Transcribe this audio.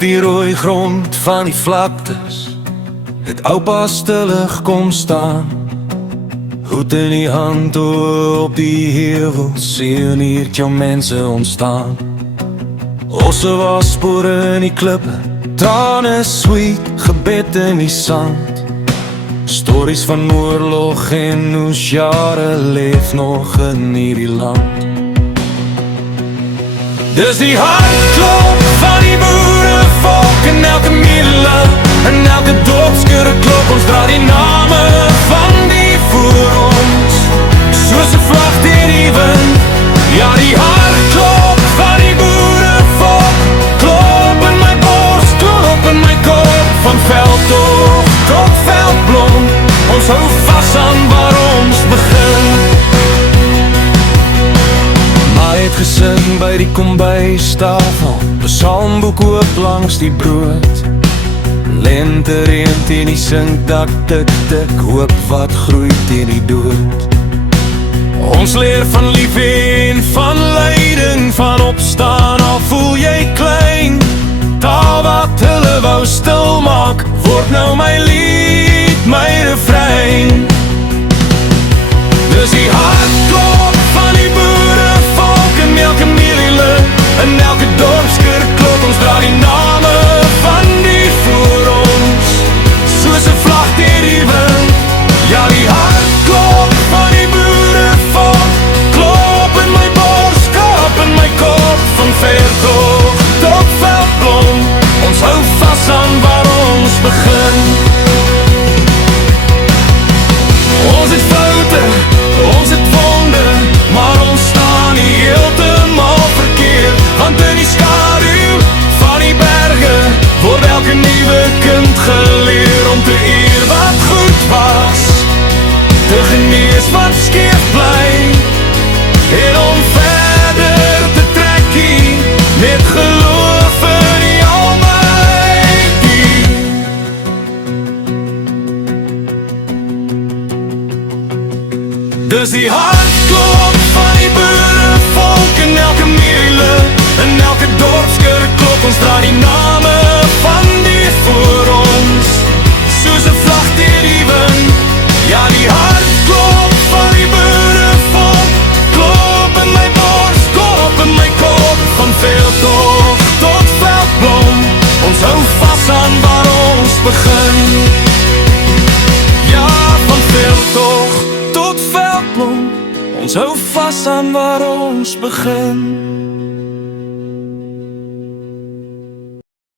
die rooi grond van die vlaktes het oupa stillig kom staan. Hoed in die hand op die heuvel, sien hier jou mense ontstaan. Osse was spore in die klippe, trane sweet, gebed in die sand. Stories van oorlog en hoe jare leef nog in hierdie land. Dis die hartklop van die boerevolk in elke middele, in elke dorpskere klop. Ons dra die name van die voor ons, soos 'n vlag teen die wind. Ja, die hartklop van die boerevolk klop in my bors, klop in my kop. Van veldtog tot veldblom, ons hou vas aan waar ons begin. Ma het gesing by die kombuistafel, psalmboek oop langs die brood. Lente reën teen die sinkdak, tik tik, hoop wat groei teen die dood. Ons leer van liefde en van lyding, van opstaan al voel jy klein. Taal wat hulle wou stilmaak, word nou my lied, my refrein. Dis die hartklop van die boerevolk in elke middele, in elke dorpskere klop. Ons dra die name van die voor ons, soos 'n vlag teen die wind. Ja, die hartklop van die boerevolk klop in my bors, klop in my kop. Van veldtog tot veldblom, ons hou vas aan waar ons begin. Ons het foute, ons het wonde, maar ons staan nie heeltemal verkeerd. Want in die skaduw van die berge word elke nuwe kind geleer om te eer wat goed was, te genees wat skeef bly, en om verder te trekkie met geloof in die Almighty. Dis die hartklop van die boerevolk in elke middele, in elke dorpskere klop. Ons dra die name van die voor ons, soos 'n vlag teen die wind. Ja, die hartklop van die boerevolk klop in my bors, klop in my kop. Van veldtog tot veldblom, ons hou vas aan waar ons begin. Ja, van veldtog tot veldblom, ons hou vas aan waar ons begin.